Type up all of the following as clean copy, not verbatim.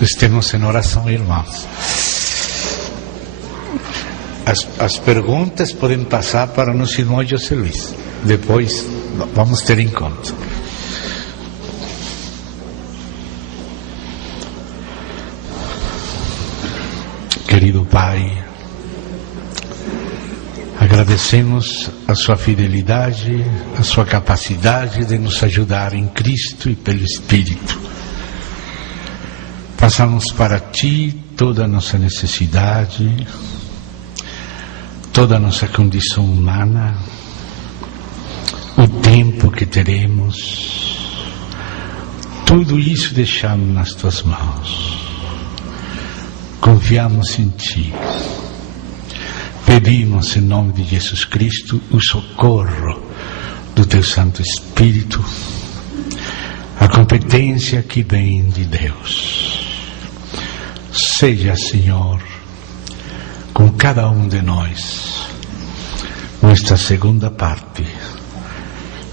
Estemos em oração, irmãos. As perguntas podem passar para o nosso irmão José Luiz. Depois vamos ter encontro. Querido Pai, agradecemos a sua fidelidade, a sua capacidade de nos ajudar em Cristo e pelo Espírito. Passamos para Ti toda a nossa necessidade, toda a nossa condição humana, o tempo que teremos, tudo isso deixamos nas Tuas mãos. Confiamos em Ti. Pedimos em nome de Jesus Cristo o socorro do Teu Santo Espírito, a competência que vem de Deus. Seja, Senhor, com cada um de nós, nesta segunda parte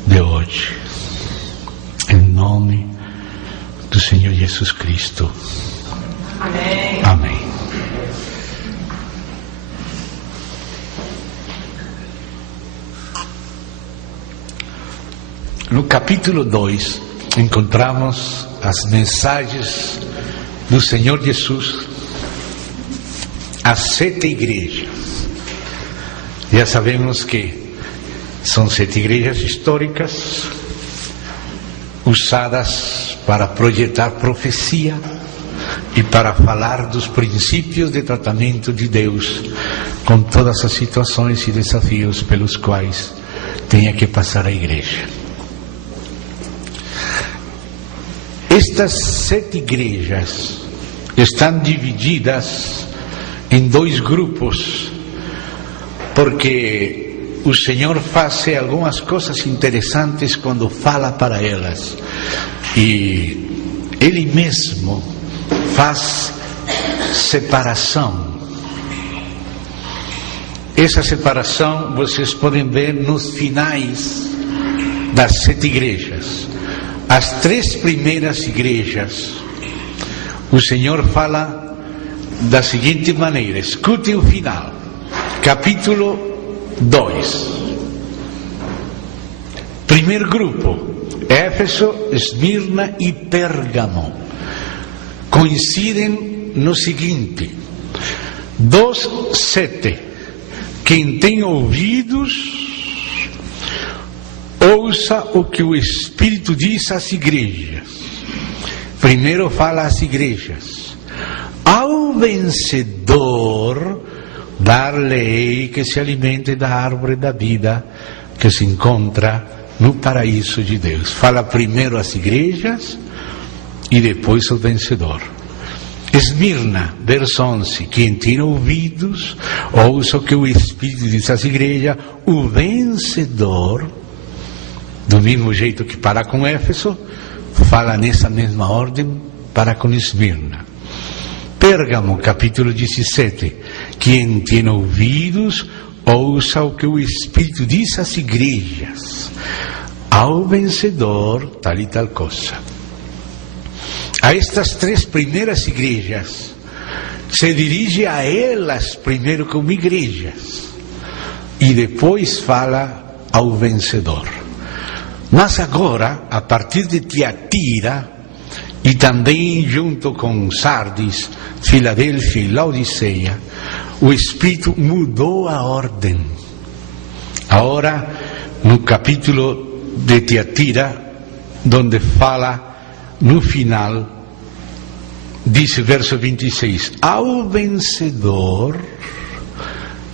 de hoje, em nome do Senhor Jesus Cristo. Amém. Amém. No capítulo 2, encontramos as mensagens do Senhor Jesus às 7 igrejas. Já sabemos que são 7 igrejas históricas, usadas para projetar profecia e para falar dos princípios de tratamento de Deus com todas as situações e desafios pelos quais tenha que passar a igreja. Estas 7 igrejas estão divididas em 2 grupos, porque o Senhor faz algumas coisas interessantes quando fala para elas, e Ele mesmo faz separação. Essa separação vocês podem ver nos finais das 7 igrejas. As 3 primeiras igrejas, o Senhor fala da seguinte maneira, escute o final, capítulo 2. Primeiro grupo, Éfeso, Esmirna e Pérgamo, coincidem no seguinte: 2:7, quem tem ouvidos, ouça o que o Espírito diz às igrejas. Primeiro fala às igrejas: ao vencedor dar-lhe-ei que se alimente da árvore da vida que se encontra no paraíso de Deus. Fala primeiro às igrejas e depois ao vencedor. Esmirna, verso 11, quem tem ouvidos, ouça o que o Espírito diz às igrejas. O vencedor, do mesmo jeito que para com Éfeso, fala nessa mesma ordem para com Esmirna. Pérgamo, capítulo 17, quem tem ouvidos, ouça o que o Espírito diz às igrejas. Ao vencedor, tal e tal coisa. A estas 3 primeiras igrejas, se dirige a elas primeiro como igrejas, e depois fala ao vencedor. Mas agora, a partir de Tiatira, e também junto com Sardis, Filadélfia e Laodiceia, o Espírito mudou a ordem. Agora, no capítulo de Tiatira, onde fala no final, diz verso 26, ao vencedor,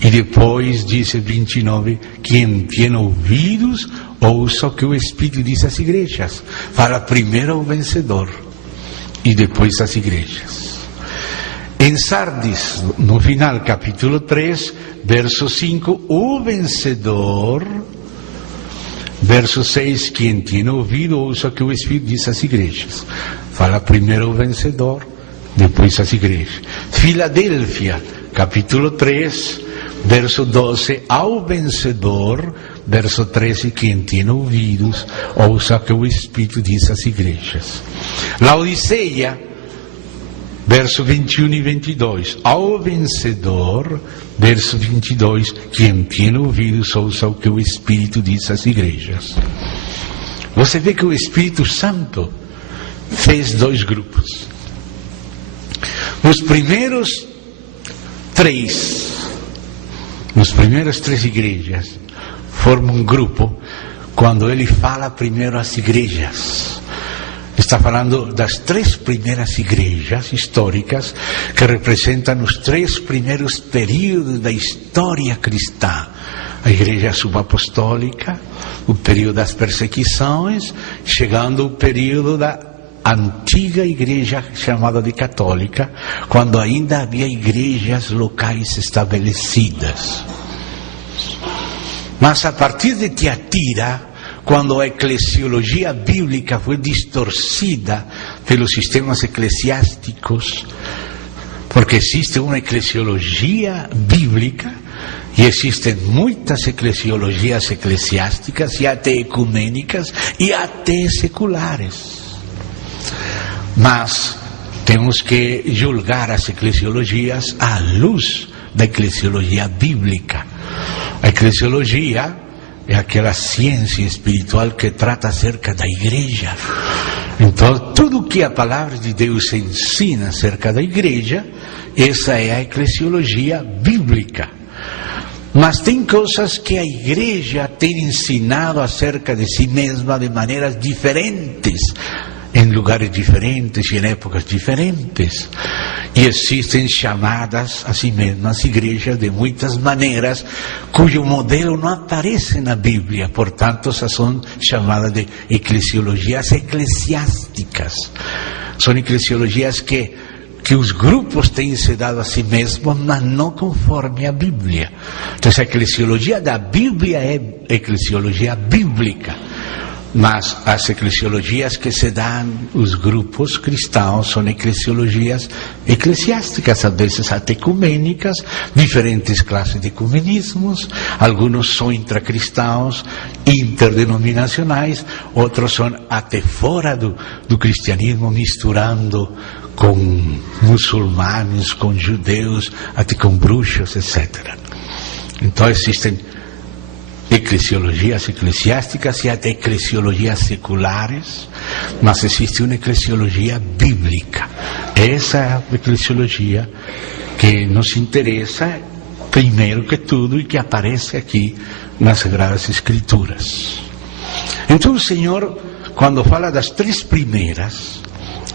e depois diz 29, quem tem ouvidos, ouça o que o Espírito diz às igrejas. Fala primeiro ao vencedor e depois às igrejas. Em Sardis, no final, capítulo 3, verso 5, o vencedor, verso 6, quem tem ouvido, ouça o que o Espírito diz às igrejas. Fala primeiro ao vencedor, depois às igrejas. Filadélfia, capítulo 3, verso 12, ao vencedor, verso 13, quem tem ouvidos, ouça o que o Espírito diz às igrejas. Laodiceia, verso 21 e 22. Ao vencedor, verso 22, quem tem ouvidos ouça o que o Espírito diz às igrejas. Você vê que o Espírito Santo fez 2 grupos. Os primeiras 3 igrejas formam um grupo quando ele fala primeiro às igrejas. Está falando das 3 primeiras igrejas históricas que representam os 3 primeiros períodos da história cristã. A igreja subapostólica, o período das perseguições, chegando o período da antiga igreja chamada de católica, quando ainda havia igrejas locais estabelecidas. Mas a partir de Tiatira, quando a eclesiologia bíblica foi distorcida pelos sistemas eclesiásticos, porque existe uma eclesiologia bíblica e existem muitas eclesiologias eclesiásticas e até ecumênicas e até seculares. Mas temos que julgar as eclesiologias à luz da eclesiologia bíblica. A eclesiologia é aquela ciência espiritual que trata acerca da igreja. Então, tudo que a palavra de Deus ensina acerca da igreja, essa é a eclesiologia bíblica. Mas tem coisas que a igreja tem ensinado acerca de si mesma de maneiras diferentes, em lugares diferentes e em épocas diferentes. E existem chamadas a si mesmas igrejas de muitas maneiras, cujo modelo não aparece na Bíblia. Portanto, essas são chamadas de eclesiologias eclesiásticas. São eclesiologias que os grupos têm se dado a si mesmos, mas não conforme a Bíblia. Então, a eclesiologia da Bíblia é eclesiologia bíblica. Mas as eclesiologias que se dão os grupos cristãos são eclesiologias eclesiásticas, às vezes até ecumênicas, diferentes classes de ecumenismos. Alguns são intracristãos, interdenominacionais, outros são até fora do cristianismo, misturando com muçulmanos, com judeus, até com bruxos, etc. Então existem eclesiologias eclesiásticas e até eclesiologias seculares, mas existe uma eclesiologia bíblica. Essa é a eclesiologia que nos interessa primeiro que tudo e que aparece aqui nas Sagradas Escrituras. Então o Senhor, quando fala das 3 primeiras,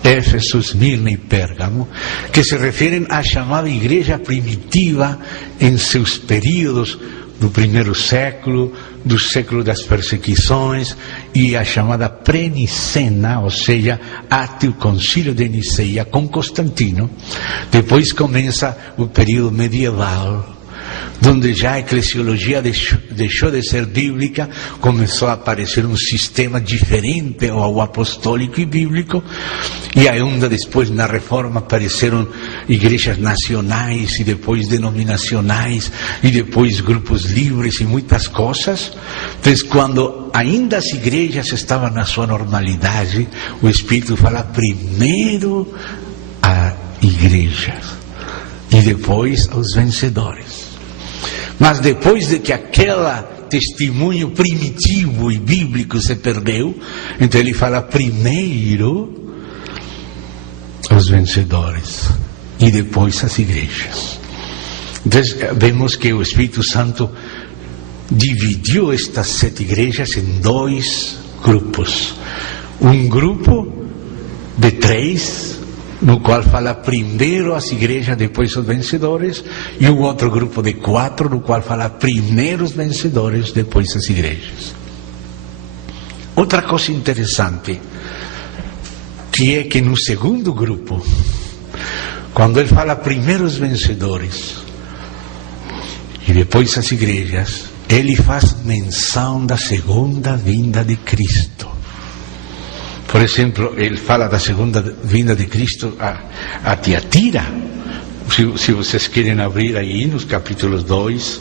Éfeso, Esmirna e Pérgamo, que se referem à chamada igreja primitiva em seus períodos do primeiro século, do século das perseguições, e a chamada pré-nicena, ou seja, até o concílio de Niceia com Constantino. Depois começa o período medieval, onde já a eclesiologia deixou de ser bíblica, começou a aparecer um sistema diferente ao apostólico e bíblico, e ainda depois na Reforma apareceram igrejas nacionais e depois denominacionais e depois grupos livres e muitas coisas. Então, quando ainda as igrejas estavam na sua normalidade, o Espírito fala primeiro à igreja e depois aos vencedores. Mas depois de que aquele testemunho primitivo e bíblico se perdeu, então ele fala primeiro aos vencedores e depois às igrejas. Então vemos que o Espírito Santo dividiu estas 7 igrejas em 2 grupos. Um grupo de 3, no qual fala primeiro as igrejas, depois os vencedores, e um outro grupo de 4, no qual fala primeiro os vencedores, depois as igrejas. Outra coisa interessante, que é que no segundo grupo, quando ele fala primeiro os vencedores e depois as igrejas, ele faz menção da segunda vinda de Cristo. Por exemplo, ele fala da segunda vinda de Cristo a Tiatira. Se vocês querem abrir aí nos capítulos 2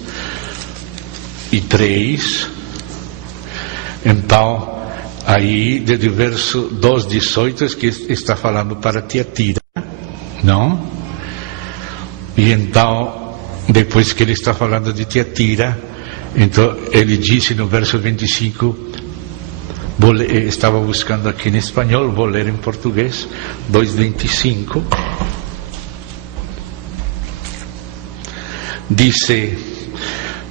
e 3, então, aí desde o verso 2:18, que está falando para Tiatira, não? E então, depois que ele está falando de Tiatira, então ele disse no verso 25, estava buscando aqui em espanhol, vou ler em português, 2:25, dice: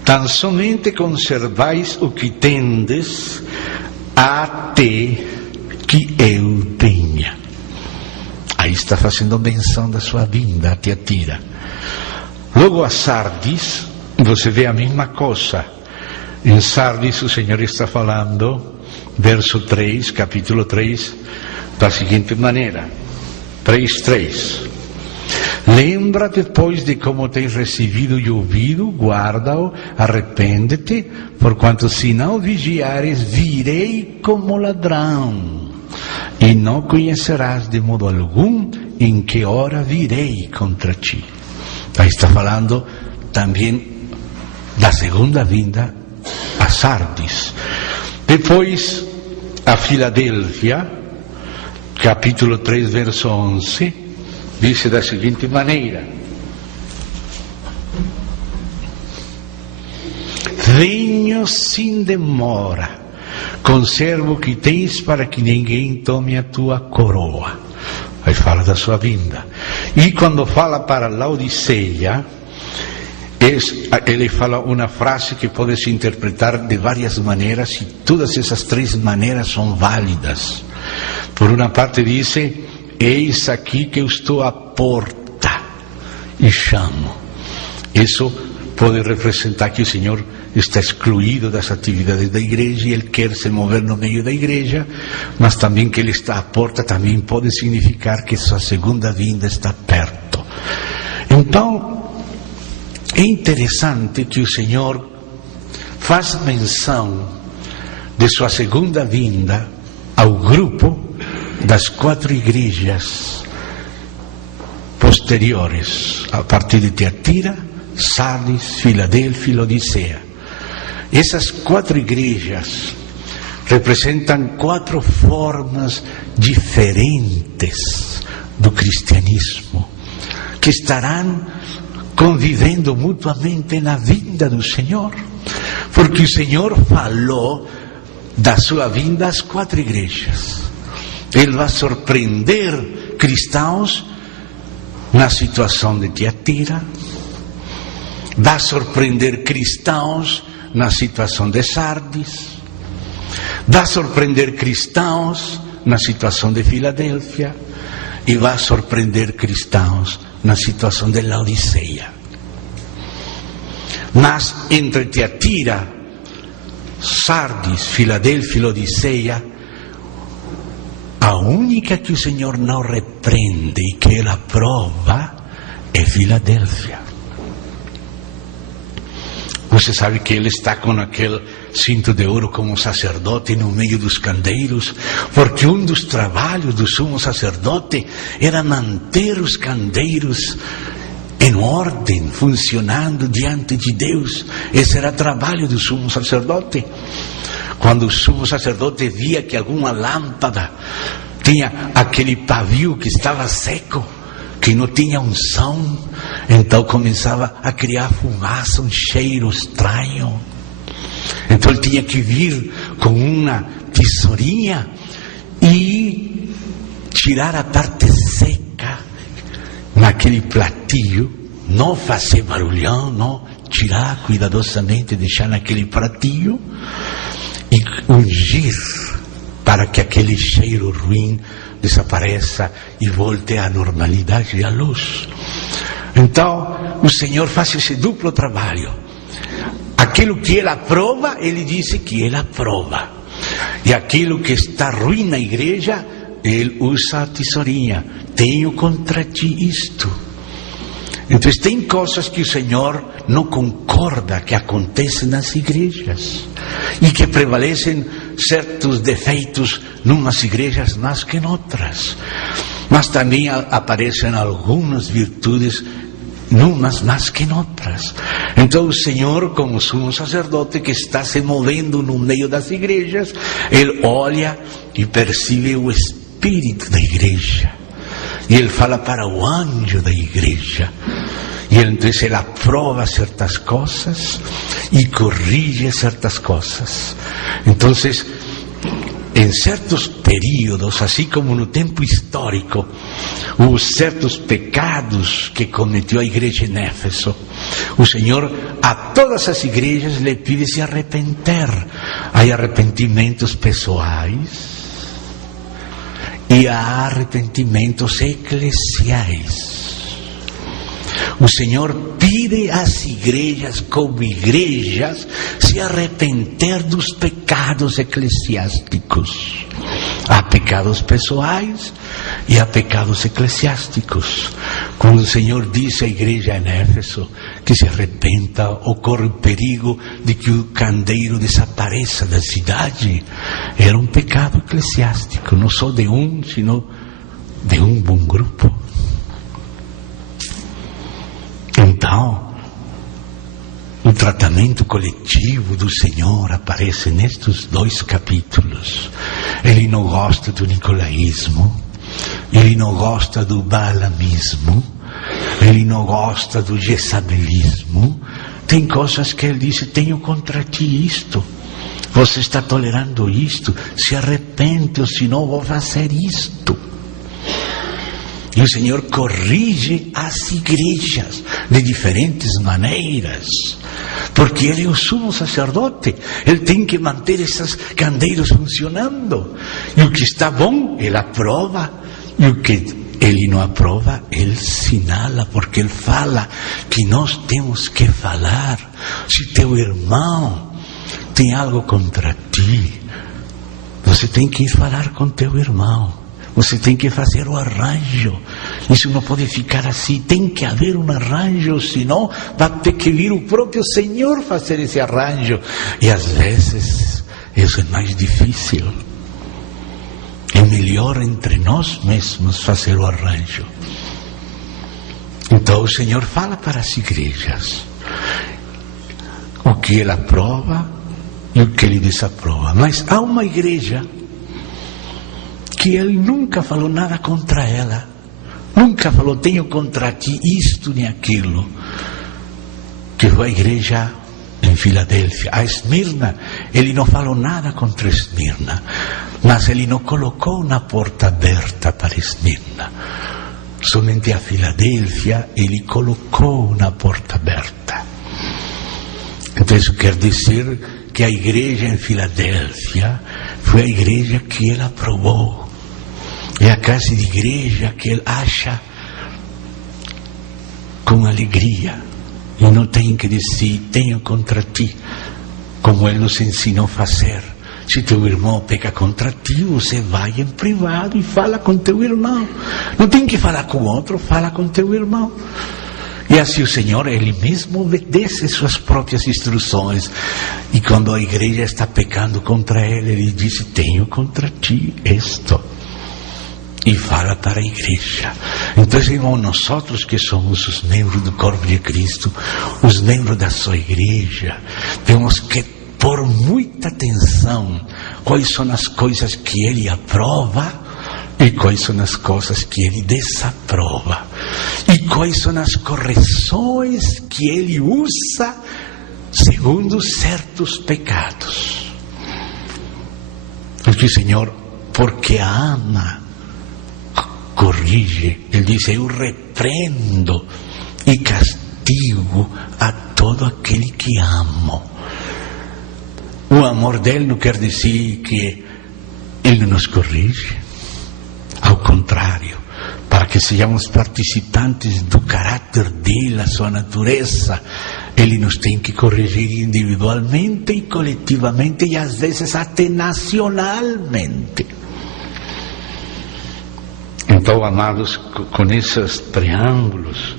tan somente conservais o que tendes, até que eu venha. Aí está fazendo menção da sua vinda a Tiatira. Logo a Sardis, você vê a mesma coisa. Em Sardis o Senhor está falando, verso 3, capítulo 3, da seguinte maneira, 3:3. Lembra-te, pois, de como tens recebido e ouvido, guarda-o, arrepende-te, porquanto se não vigiares, virei como ladrão, e não conhecerás de modo algum em que hora virei contra ti. Aí está falando também da segunda vinda a Sardis. Depois a Filadélfia, capítulo 3, verso 11, diz da seguinte maneira: venho sem demora, conservo o que tens para que ninguém tome a tua coroa. Aí fala da sua vinda. E quando fala para Laodiceia, ele fala uma frase que pode se interpretar de várias maneiras, e todas essas três maneiras são válidas. Por uma parte diz: eis aqui que eu estou à porta e chamo. Isso pode representar que o Senhor está excluído das atividades da igreja e Ele quer se mover no meio da igreja, mas também que Ele está à porta também pode significar que sua segunda vinda está perto. Então, é interessante que o Senhor faz menção de sua segunda vinda ao grupo das 4 igrejas posteriores, a partir de Tiatira, Sardis, Filadélfia e Laodiceia. Essas 4 igrejas representam 4 formas diferentes do cristianismo, que estarão convivendo mutuamente na vinda do Senhor, porque o Senhor falou da sua vinda às 4 igrejas. Ele vai surpreender cristãos na situação de Tiatira, vai surpreender cristãos na situação de Sardis, vai surpreender cristãos na situação de Filadélfia e vai surpreender cristãos na situação de Laodiceia. Mas entre Tiatira, Sardis, Filadélfia e Laodiceia, a única que o Senhor não repreende e que Ele aprova é Filadélfia. Você sabe que ele está com aquele cinto de ouro como sacerdote no meio dos candeiros, porque um dos trabalhos do sumo sacerdote era manter os candeiros em ordem, funcionando diante de Deus. Esse era o trabalho do sumo sacerdote. Quando o sumo sacerdote via que alguma lâmpada tinha aquele pavio que estava seco, que não tinha unção, então começava a criar fumaça, um cheiro estranho. Então ele tinha que vir com uma tesourinha e tirar a parte seca naquele platillo, não fazer barulhão, não, tirar cuidadosamente, deixar naquele pratillo e ungir para que aquele cheiro ruim desapareça e volte à normalidade e à luz. Então, o Senhor faz esse duplo trabalho. Aquilo que Ele aprova, Ele diz que Ele aprova. E aquilo que está ruim na igreja, Ele usa a tesourinha. Tenho contra ti isto. Então, tem coisas que o Senhor não concorda que acontecem nas igrejas. E que prevalecem certos defeitos numas igrejas mais que em outras. Mas também aparecem algumas virtudes numas mais que em outras. Então o Senhor, como sumo sacerdote que está se movendo no meio das igrejas, Ele olha e percebe o espírito da igreja. E ele fala para o anjo da igreja. E então ele aprova certas coisas e corrige certas coisas. Então, em certos períodos, assim como no tempo histórico, os certos pecados que cometeu a igreja em Éfeso, o Senhor a todas as igrejas lhe pide se arrepender. Há arrependimentos pessoais e há arrependimentos eclesiais. O Senhor pide às igrejas, como igrejas, se arrepender dos pecados eclesiásticos. Há pecados pessoais e há pecados eclesiásticos. Quando o Senhor disse à igreja em Éfeso que se arrependa, ocorre o perigo de que o candeeiro desapareça da cidade. Era um pecado eclesiástico, não só de um, sino de um bom grupo. Então, o tratamento coletivo do Senhor aparece nestes 2 capítulos. Ele não gosta do nicolaísmo, ele não gosta do baalamismo, ele não gosta do jezabelismo. Tem coisas que ele disse: tenho contra ti isto, você está tolerando isto, se arrepende, ou senão vou fazer isto. E o Senhor corrige as igrejas de diferentes maneiras, porque Ele é o sumo sacerdote, Ele tem que manter esses candeiros funcionando. E o que está bom, Ele aprova, e o que Ele não aprova, Ele sinala, porque Ele fala que nós temos que falar. Se teu irmão tem algo contra ti, você tem que ir falar com teu irmão. Você tem que fazer o arranjo. Isso não pode ficar assim. Tem que haver um arranjo, senão vai ter que vir o próprio Senhor fazer esse arranjo. E às vezes isso é mais difícil. É melhor entre nós mesmos fazer o arranjo. Então o Senhor fala para as igrejas o que Ele aprova e o que Ele desaprova. Mas há uma igreja que Ele nunca falou nada contra ela, nunca falou: tenho contra ti isto nem aquilo, que foi a igreja em Filadélfia. A Esmirna, Ele não falou nada contra Esmirna, mas Ele não colocou na porta aberta para Esmirna. Somente a Filadélfia Ele colocou na porta aberta. Então isso quer dizer que a igreja em Filadélfia foi a igreja que Ele aprovou. É a casa de igreja que Ele acha com alegria. E não tem que dizer: tenho contra ti, como Ele nos ensinou a fazer. Se teu irmão peca contra ti, você vai em privado e fala com teu irmão. Não tem que falar com outro, fala com teu irmão. E assim o Senhor, Ele mesmo obedece suas próprias instruções. E quando a igreja está pecando contra Ele, Ele diz: tenho contra ti isto. E fala para a igreja. Então, irmão, nós que somos os membros do corpo de Cristo, os membros da sua igreja, temos que pôr muita atenção quais são as coisas que Ele aprova e quais são as coisas que Ele desaprova, e quais são as correções que Ele usa segundo certos pecados. Porque o Senhor, porque ama, corrige. Ele diz: eu repreendo e castigo a todo aquele que amo. O amor dele não quer dizer que Ele não nos corrige. Ao contrário, para que sejamos participantes do caráter dele, a sua natureza, Ele nos tem que corrigir individualmente e coletivamente, e às vezes até nacionalmente. Então, amados, com esses preâmbulos,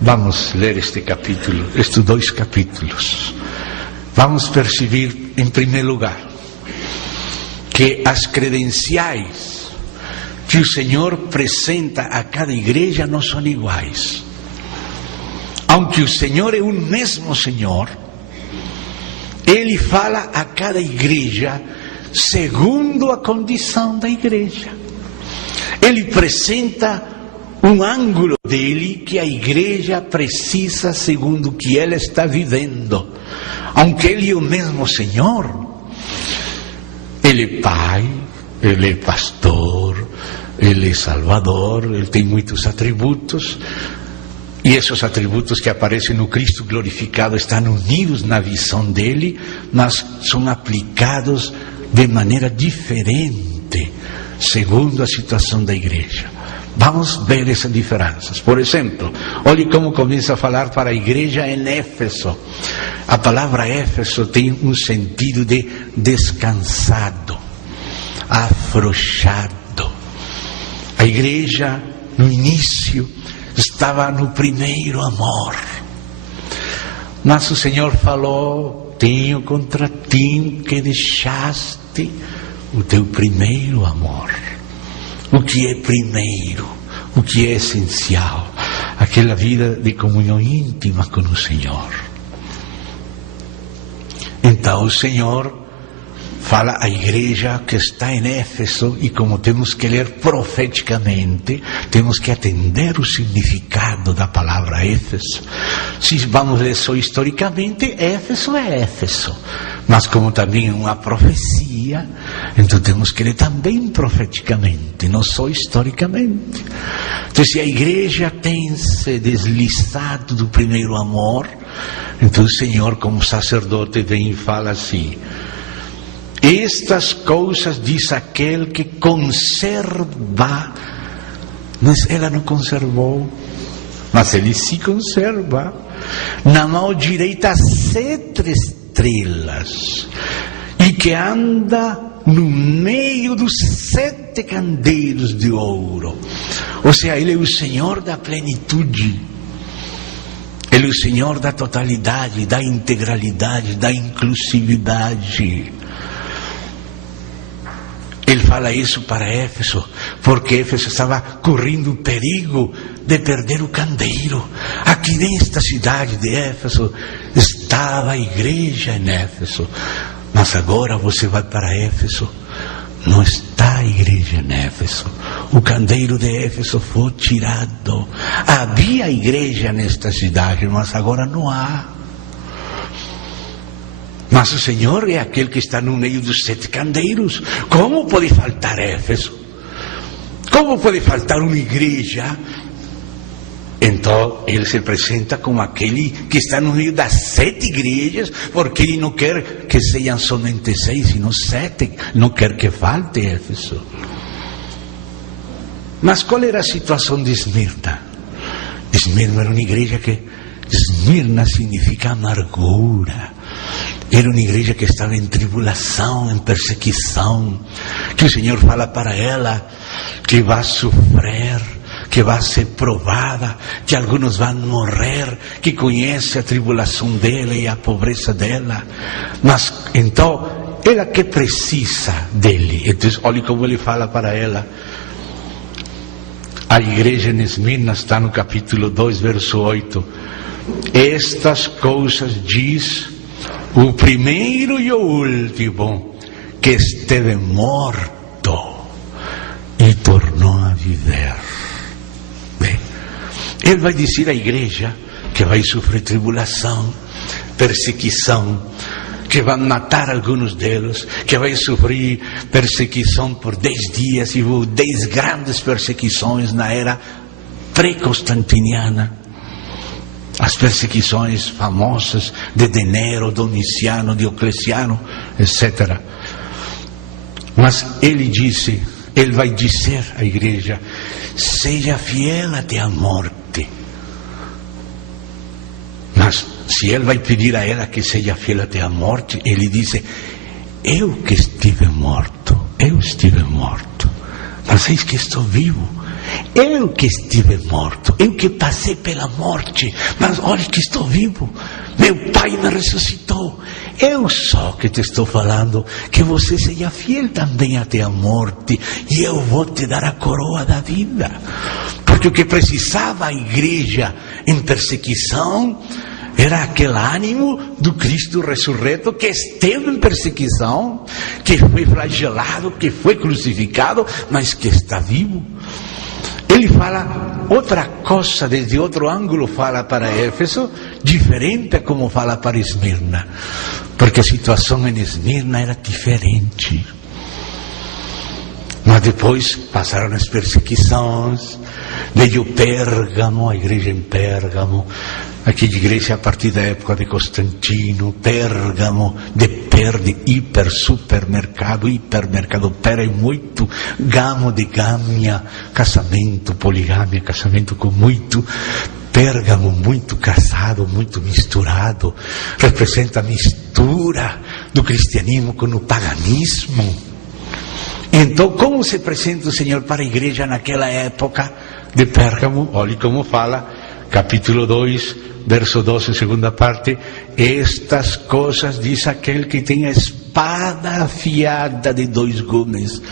vamos ler este capítulo, estes 2 capítulos. Vamos perceber, em primeiro lugar, que as credenciais que o Senhor apresenta a cada igreja não são iguais. Aunque o Senhor é um mesmo Senhor, Ele fala a cada igreja segundo a condição da igreja. Ele apresenta um ângulo dele que a igreja precisa segundo o que ele está vivendo. Aunque ele é o mesmo Senhor, ele é Pai, ele é pastor, ele é Salvador, ele tem muitos atributos, e esses atributos que aparecem no Cristo glorificado estão unidos na visão dele, mas são aplicados de maneira diferente, segundo a situação da igreja. Vamos ver essas diferenças. Por exemplo, olhe como começa a falar para a igreja em Éfeso. A palavra Éfeso tem um sentido de descansado, afrouxado. A igreja, no início, estava no primeiro amor. Mas o Senhor falou: tenho contra ti que deixaste o teu primeiro amor. O que é primeiro, o que é essencial, aquela vida de comunhão íntima com o Senhor. Então o Senhor fala à igreja que está em Éfeso, e como temos que ler profeticamente, temos que atender o significado da palavra Éfeso. Se vamos ler só historicamente, Éfeso é Éfeso, mas como também é uma profecia, então temos que ler também profeticamente, não só historicamente. Então, se a igreja tem se deslizado do primeiro amor, então o Senhor, como sacerdote, vem e fala assim: estas coisas diz aquele que conserva. Mas ela não conservou, mas ele se conserva. Na mão direita 7 estrelas, e que anda no meio dos 7 candeeiros de ouro. Ou seja, ele é o Senhor da plenitude. Ele é o Senhor da totalidade, da integralidade, da inclusividade. Ele fala isso para Éfeso, porque Éfeso estava correndo o perigo de perder o candeeiro. Aqui nesta cidade de Éfeso estava a igreja em Éfeso, mas agora você vai para Éfeso, não está a igreja em Éfeso. O candeeiro de Éfeso foi tirado. Havia igreja nesta cidade, mas agora não há. Mas o Senhor é aquele que está no meio dos 7 candeeiros. Como pode faltar Éfeso? Como pode faltar uma igreja? Então ele se apresenta como aquele que está no meio das 7 igrejas, porque ele não quer que sejam somente 6, sino 7. Não quer que falte Éfeso. Mas qual era a situação de Esmirna? Esmirna era uma igreja que... Esmirna significa amargura. Era uma igreja que estava em tribulação, em perseguição, que o Senhor fala para ela que vai sofrer, que vai ser provada, que alguns vão morrer, que conhece a tribulação dela e a pobreza dela. Mas então, ela que precisa dele. Então, olha como ele fala para ela. A igreja em Esmirna está no capítulo 2, verso 8. Estas coisas diz o primeiro e o último, que esteve morto e tornou a viver. Bem, ele vai dizer à igreja que vai sofrer tribulação, perseguição, que vão matar alguns deles, que vai sofrer perseguição por 10 dias, e 10 grandes perseguições na era pré-constantiniana. As perseguições famosas de Nero, Domiciano, Diocleciano, etc. Mas ele vai dizer à igreja: seja fiel até a morte. Mas se ele vai pedir a ela que seja fiel até a morte, ele diz: eu que estive morto, mas eis que estou vivo. Eu que estive morto, eu que passei pela morte, mas olha que estou vivo. Meu Pai me ressuscitou. Eu só que te estou falando que você seja fiel também até a morte, e eu vou te dar a coroa da vida. Porque o que precisava a igreja em perseguição era aquele ânimo do Cristo ressurreto, que esteve em perseguição, que foi flagelado, que foi crucificado, mas que está vivo. ele fala outra coisa, desde outro ângulo fala para Éfeso, diferente a como fala para Esmirna, porque a situação em Esmirna era diferente. Mas depois passaram as perseguições, veio Pérgamo, a igreja em Pérgamo, aquela igreja a partir da época de Constantino, Pérgamo, de hiper, supermercado, hipermercado, pera e muito, gamo de gâmia, casamento, poligamia, casamento com muito, Pérgamo muito casado, muito misturado, representa a mistura do cristianismo com o paganismo. Então, como se apresenta o Senhor para a igreja naquela época de Pérgamo? Olhe como fala, capítulo 2, verso 12, segunda parte: estas coisas diz aquele que tem a espada afiada de 2 gumes.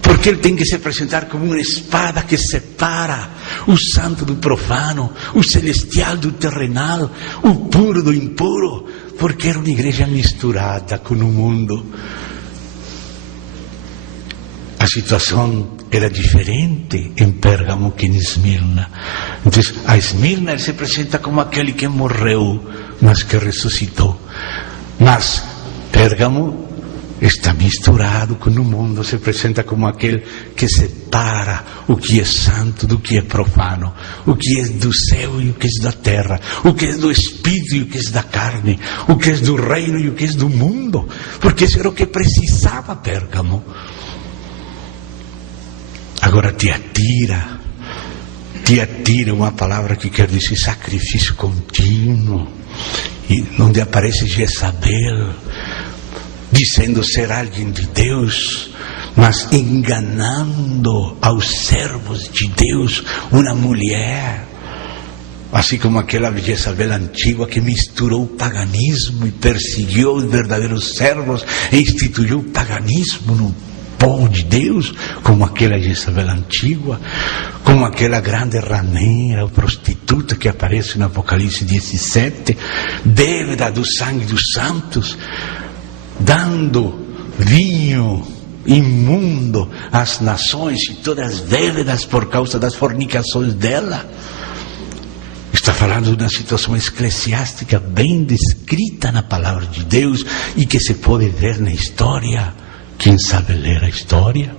Porque ele tem que se apresentar como uma espada que separa o santo do profano, o celestial do terrenal, o puro do impuro, porque era uma igreja misturada com o mundo. A situação era diferente em Pérgamo que em Esmirna. Então, a Esmirna ele se apresenta como aquele que morreu, mas que ressuscitou. Mas Pérgamo está misturado com o mundo, se apresenta como aquele que separa o que é santo do que é profano, o que é do céu e o que é da terra, o que é do espírito e o que é da carne, o que é do reino e o que é do mundo, porque isso era o que precisava Pérgamo. Agora Tiatira é uma palavra que quer dizer sacrifício contínuo, e onde aparece Jezabel, dizendo ser alguém de Deus, mas enganando aos servos de Deus, uma mulher, assim como aquela Jezabel antiga que misturou o paganismo e perseguiu os verdadeiros servos e instituiu o paganismo no povo de Deus, como aquela Jezabel antiga, como aquela grande rameira, prostituta que aparece no Apocalipse 17, bêbada do sangue dos santos, dando vinho imundo às nações e todas bébedas por causa das fornicações dela. Está falando de uma situação eclesiástica bem descrita na palavra de Deus e que se pode ver na história. Quem sabe ler a história?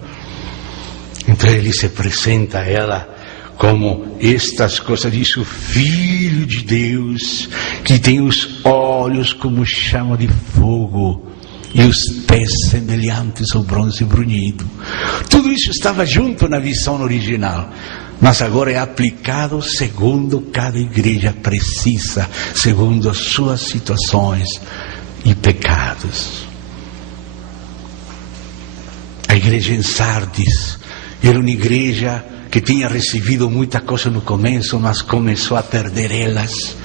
Então ele se apresenta a ela como estas coisas, diz o Filho de Deus, que tem os olhos como chama de fogo e os pés semelhantes ao bronze brunido. Tudo isso estava junto na visão original, mas agora é aplicado segundo cada igreja precisa, segundo as suas situações e pecados. A igreja em Sardis era uma igreja que tinha recebido muita coisa no começo, mas começou a perder elas,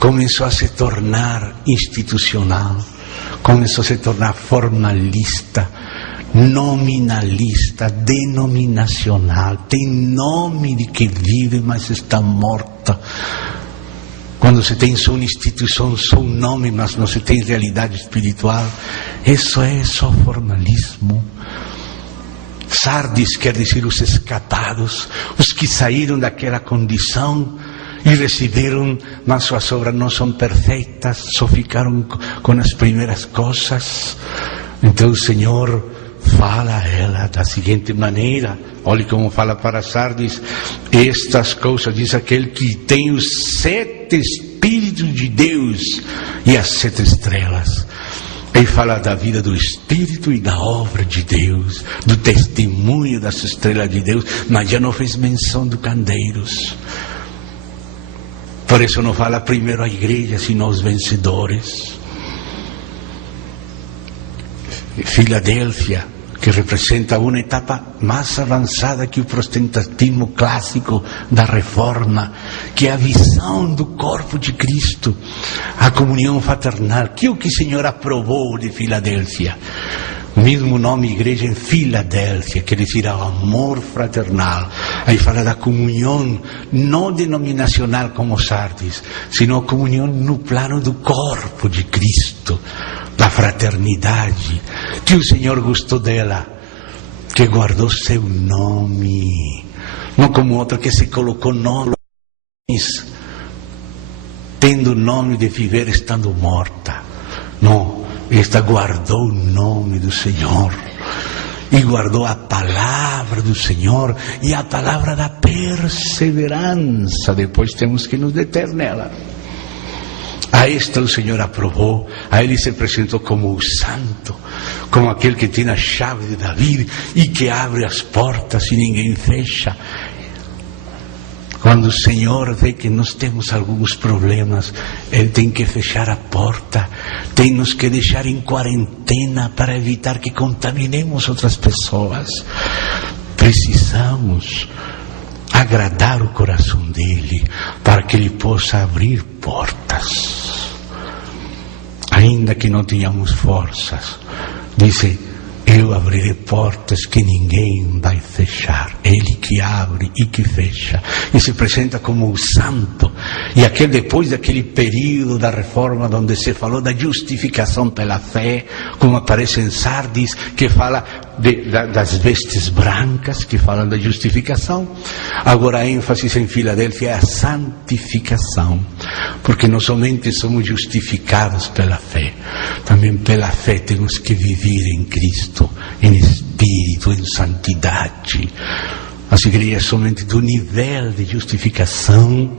começou a se tornar institucional, começou a se tornar formalista, nominalista, denominacional. Tem nome de que vive, mas está morta. Quando se tem só uma instituição, só um nome, mas não se tem realidade espiritual, isso é só formalismo. Sardis quer dizer os escapados, os que saíram daquela condição e receberam, mas suas obras não são perfeitas, só ficaram com as primeiras coisas. Então o Senhor fala a ela da seguinte maneira, olhe como fala para Sardis: estas coisas diz aquele que tem os 7 Espíritos de Deus e as 7 estrelas. Ele fala da vida do Espírito e da obra de Deus, do testemunho das estrelas de Deus, mas já não fez menção do candeiros. Por isso não fala primeiro a igreja, sino os vencedores. Filadélfia, que representa uma etapa mais avançada que o protestantismo clássico da Reforma, que é a visão do corpo de Cristo, a comunhão fraternal, que é o que o Senhor aprovou de Filadélfia. O mesmo nome, igreja em Filadélfia, quer dizer o amor fraternal. Aí fala da comunhão, não denominacional como Sardis, sino a comunhão no plano do corpo de Cristo, da fraternidade, que o Senhor gostou dela, que guardou seu nome. não como outra que se colocou nomes, tendo o nome de viver estando morta. Não, esta guardou o nome do Senhor. E guardou a palavra do Senhor e a palavra da perseverança. Depois temos que nos deter nela. A esta o Senhor aprovou, a Ele se apresentou como o santo, como aquele que tem a chave de Davi e que abre as portas e ninguém fecha. Quando o Senhor vê que nós temos alguns problemas, Ele tem que fechar a porta, tem nos que deixar em quarentena para evitar que contaminemos outras pessoas. Precisamos agradar o coração dEle para que Ele possa abrir portas. Ainda que não tenhamos forças, disse: eu abrirei portas que ninguém vai fechar. Ele que abre e que fecha. E se apresenta como o santo. E aquele, depois daquele período da reforma, onde se falou da justificação pela fé, como aparece em Sardis, que fala das vestes brancas, que falam da justificação. Agora a ênfase em Filadélfia é a santificação. Porque não somente somos justificados pela fé, também pela fé temos que viver em Cristo, em espírito, em santidade. As igrejas somente do nível de justificação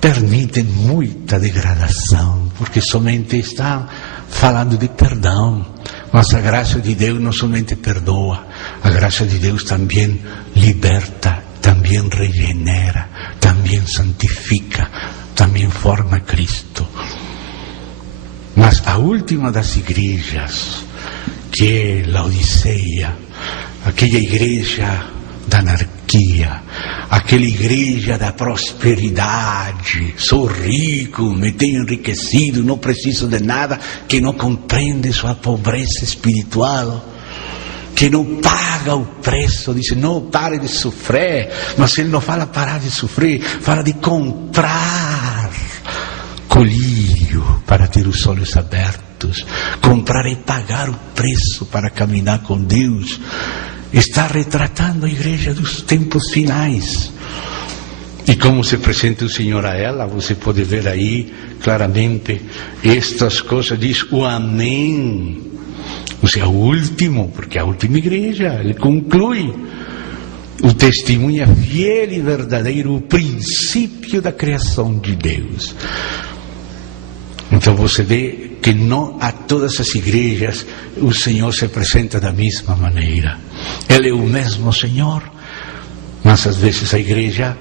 permitem muita degradação, porque somente está falando de perdão. Mas a graça de Deus não somente perdoa, a graça de Deus também liberta, também regenera, também santifica, também forma Cristo. Mas a última das igrejas, que é Laodiceia, aquela igreja da anarquia, aquela igreja da prosperidade, sou rico, me tenho enriquecido, não preciso de nada, que não compreende sua pobreza espiritual, que não paga o preço, diz: não, pare de sofrer. Mas ele não fala parar de sofrer, fala de comprar colírio para ter os olhos abertos, comprar e pagar o preço para caminhar com Deus. Está retratando a igreja dos tempos finais. E como se apresenta o Senhor a ela, você pode ver aí claramente estas coisas. Diz o amém, ou seja, o último, porque a última igreja, ele conclui o testemunho fiel e verdadeiro, o princípio da criação de Deus. Então você vê que não a todas as igrejas o Senhor se apresenta da mesma maneira. Ele é o mesmo Senhor, mas às vezes a igreja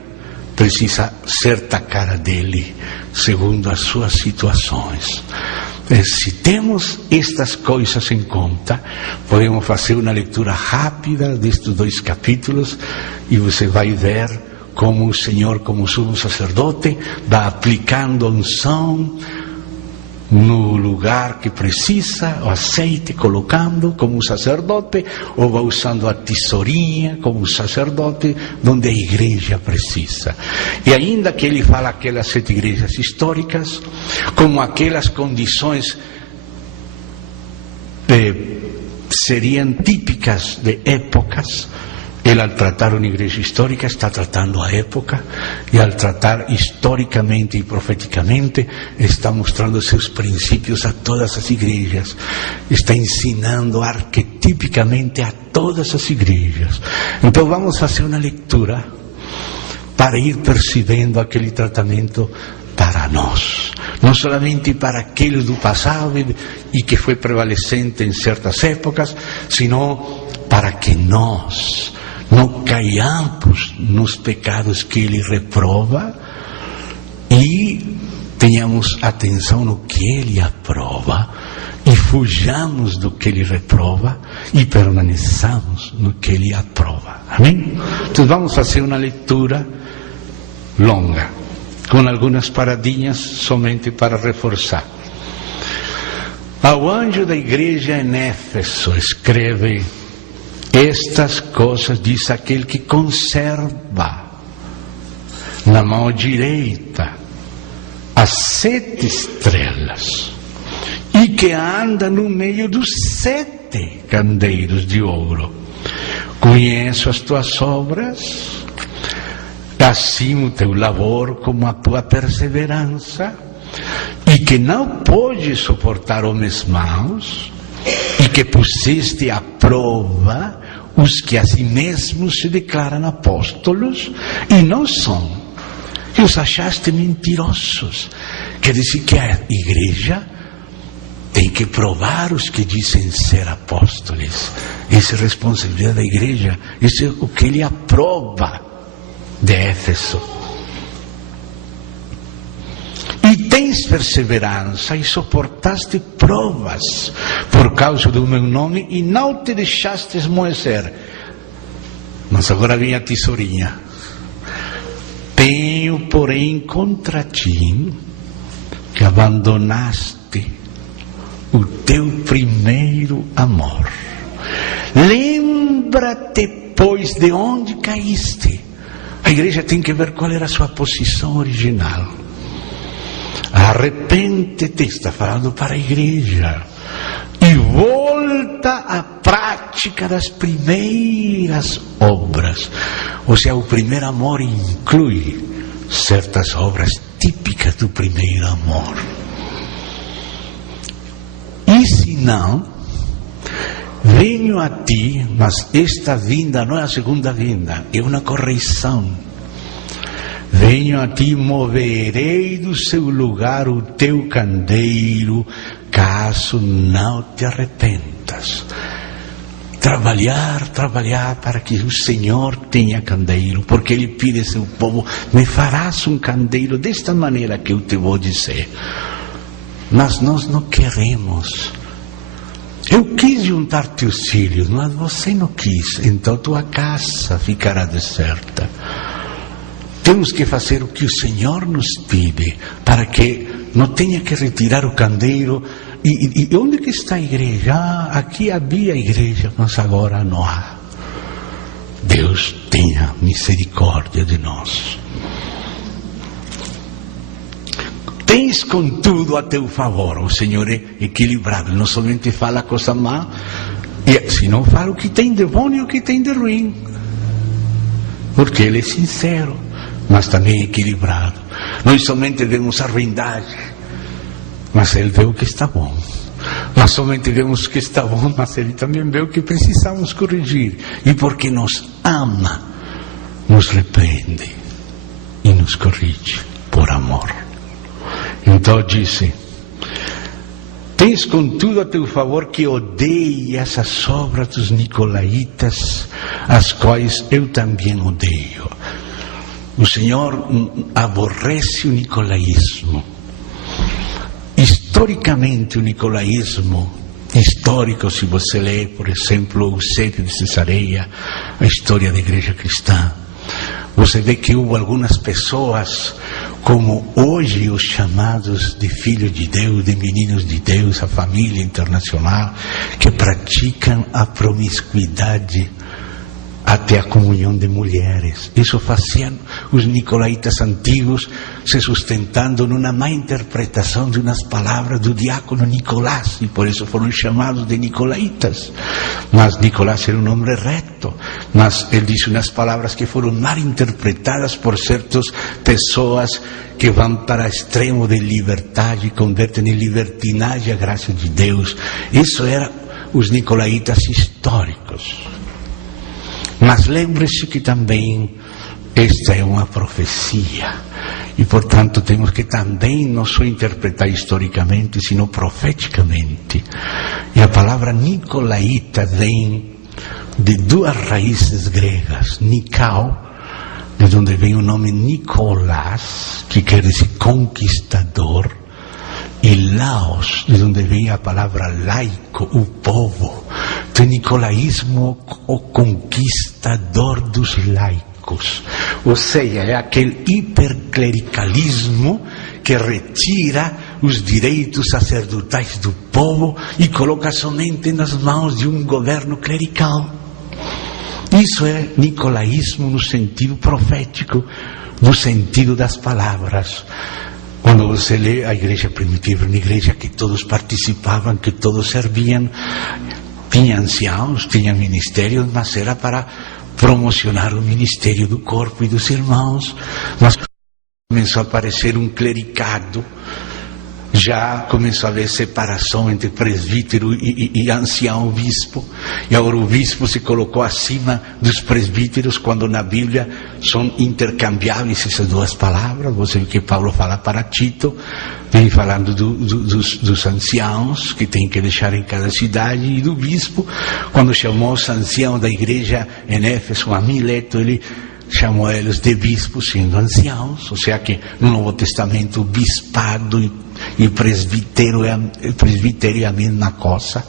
precisa ser a cara dele, segundo as suas situações. Se temos estas coisas em conta, podemos fazer uma leitura rápida destes 2 capítulos e você vai ver como o Senhor, como sumo sacerdote, vai aplicando a unção no lugar que precisa, o azeite colocando como sacerdote, ou vai usando a tesourinha como sacerdote, onde a igreja precisa. E ainda que ele fala aquelas 7 igrejas históricas, como aquelas condições seriam típicas de épocas, ele, ao tratar uma igreja histórica, está tratando a época, e ao tratar historicamente e profeticamente, está mostrando seus princípios a todas as igrejas, está ensinando arquetipicamente a todas as igrejas. Então vamos fazer uma leitura para ir percebendo aquele tratamento para nós, não somente para aqueles do passado e que foi prevalecente em certas épocas, sino para que nós não caiamos nos pecados que ele reprova e tenhamos atenção no que ele aprova e fujamos do que ele reprova e permaneçamos no que ele aprova. Amém? Então vamos fazer uma leitura longa, com algumas paradinhas somente para reforçar. Ao anjo da igreja em Éfeso escreve: estas coisas diz aquele que conserva na mão direita as 7 estrelas e que anda no meio dos 7 candeiros de ouro. Conheço as tuas obras, assim o teu labor como a tua perseverança, e que não podes suportar homens maus, e que puseste à prova os que a si mesmos se declaram apóstolos e não são, e os achaste mentirosos. Quer dizer que a igreja tem que provar os que dizem ser apóstolos. Essa é a responsabilidade da igreja, isso é o que ele aprova de Éfeso. E tens perseverança e suportaste provas por causa do meu nome e não te deixaste esmorecer. Mas agora vem a tesourinha. Tenho, porém, contra ti que abandonaste o teu primeiro amor. Lembra-te, pois, de onde caíste. A igreja tem que ver qual era a sua posição original. Arrepende-te, está falando para a igreja, e volta à prática das primeiras obras. Ou seja, o primeiro amor inclui certas obras típicas do primeiro amor. E se não, venho a ti, mas esta vinda não é a segunda vinda, é uma correção. Venho a ti, moverei do seu lugar o teu candeeiro, caso não te arrepentas. Trabalhar para que o Senhor tenha candeeiro, porque Ele pede ao seu povo: me farás um candeeiro desta maneira que eu te vou dizer. Mas nós não queremos. Eu quis juntar teus filhos, mas você não quis, então tua casa ficará deserta. Temos que fazer o que o Senhor nos pede, para que não tenha que retirar o candeeiro. E onde que está a igreja? Aqui havia igreja, mas agora não há. Deus tenha misericórdia de nós. Tens contudo a teu favor. O Senhor é equilibrado, não somente fala coisa má, se não fala o que tem de bom e o que tem de ruim, porque Ele é sincero, mas também equilibrado. Nós somente vemos a ruindade, mas Ele vê o que está bom. Nós somente vemos o que está bom, mas Ele também vê o que precisamos corrigir. E porque nos ama, nos repreende e nos corrige por amor. Então disse: tens contudo a teu favor que odeias as obras dos nicolaítas, as quais eu também odeio. O Senhor aborrece o nicolaísmo. Historicamente, o nicolaísmo histórico, se você lê, por exemplo, o Sede de Cesareia, a história da igreja cristã, você vê que houve algumas pessoas, como hoje os chamados de filhos de Deus, de meninos de Deus, a família internacional, que praticam a promiscuidade até a comunhão de mulheres. Isso faziam os nicolaítas antigos, se sustentando numa má interpretação de umas palavras do diácono Nicolás, e por isso foram chamados de nicolaítas. Mas Nicolás era um homem reto, mas ele disse umas palavras que foram mal interpretadas por certas pessoas que vão para o extremo de liberdade e convertem em libertinagem a graça de Deus. Isso eram os nicolaítas históricos. Mas lembre-se que também esta é uma profecia, e portanto temos que também não só interpretar historicamente, sino profeticamente. E a palavra nicolaíta vem de duas raízes gregas: Nikao, de onde vem o nome Nicolás, que quer dizer conquistador, e Laos, de onde vem a palavra laico, o povo. Então, o nicolaísmo, o conquistador dos laicos. Ou seja, é aquele hiperclericalismo que retira os direitos sacerdotais do povo e coloca somente nas mãos de um governo clerical. Isso é nicolaísmo no sentido profético, no sentido das palavras. Quando você lê a igreja primitiva, uma igreja que todos participavam, que todos serviam, tinha anciãos, tinha ministérios, mas era para promocionar o ministério do corpo e dos irmãos. Mas começou a aparecer um clericado, já começou a haver separação entre presbítero e ancião bispo, e agora o bispo se colocou acima dos presbíteros, quando na Bíblia são intercambiáveis essas duas palavras. Você vê que Paulo fala para Tito, vem falando dos anciãos que tem que deixar em cada cidade, e do bispo, quando chamou os anciãos da igreja em Éfeso a Mileto, ele chamou eles de bispos, sendo anciãos. Ou seja que no Novo Testamento o bispado e presbítero é a mesma coisa,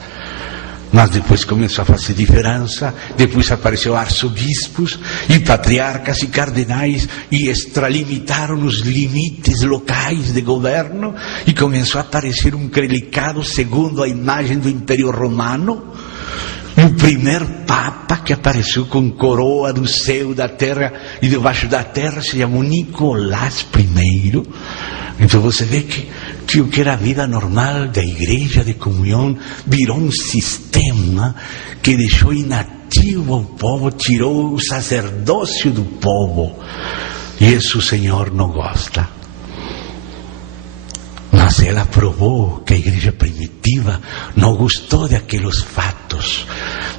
mas depois começou a fazer diferença. Depois apareceu arcebispos e patriarcas e cardenais, e extralimitaram os limites locais de governo, e começou a aparecer um clericado segundo a imagem do Império Romano. O primeiro Papa que apareceu com coroa do céu, da terra e debaixo da terra se chamou Nicolás I. Então você vê que o que era a vida normal da igreja de comunhão virou um sistema que deixou inativo o povo, tirou o sacerdócio do povo. E isso o Senhor não gosta. Mas ela provou que a igreja primitiva não gostou daqueles fatos.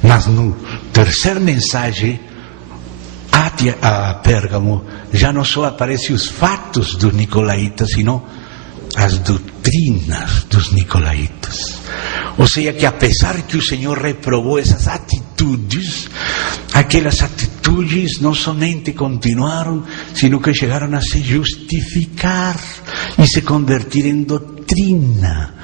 Mas no terceira mensagem a Pérgamo, já não só aparecem os fatos dos nicolaítas, sino as doutrinas dos nicolaítas. Ou seja, que apesar que o Senhor reprovou essas atitudes, aquelas atitudes não somente continuaram, sino que chegaram a se justificar e se convertir em doutrina.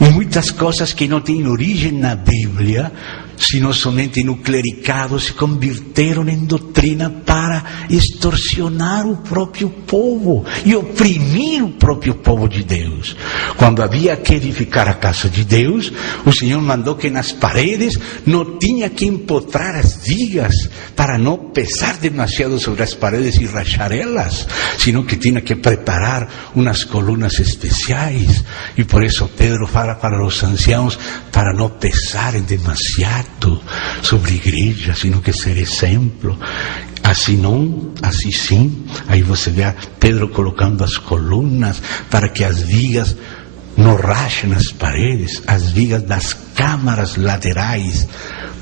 E muitas coisas que não têm origem na Bíblia, sino somente no clericado, se converteram em doutrina para extorsionar o próprio povo e oprimir o próprio povo de Deus. Quando havia que edificar a casa de Deus, o Senhor mandou que nas paredes não tinha que empotrar as vigas para não pesar demasiado sobre as paredes e rachar elas, sino que tinha que preparar umas colunas especiais. E por isso Pedro fala para os anciãos para não pesarem demasiado sobre a igreja, sino que ser exemplo. Assim não, assim sim. Aí você vê Pedro colocando as colunas para que as vigas não rachem as paredes, as vigas das câmaras laterais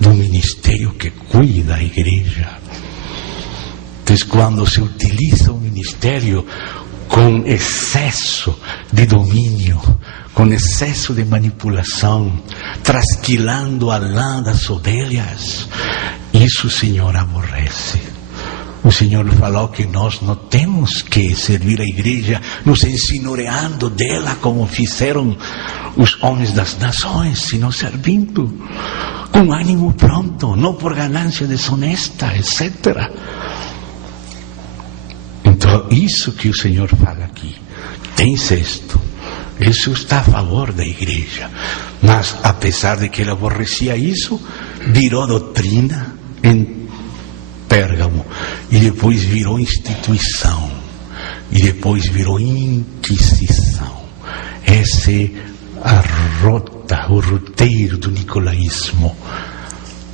do ministério que cuida a igreja. Então, quando se utiliza o ministério com excesso de domínio, com excesso de manipulação, trasquilando a lã das ovelhas, isso o Senhor aborrece. O Senhor falou que nós não temos que servir a igreja nos ensinoreando dela como fizeram os homens das nações, sino servindo com ânimo pronto, não por ganância desonesta, etc. Então, isso que o Senhor fala aqui, tem cesto. Isso está a favor da igreja. Mas, apesar de que ele aborrecia isso, virou doutrina em Pérgamo. E depois virou instituição. E depois virou inquisição. Essa é a rota, o roteiro do nicolaísmo.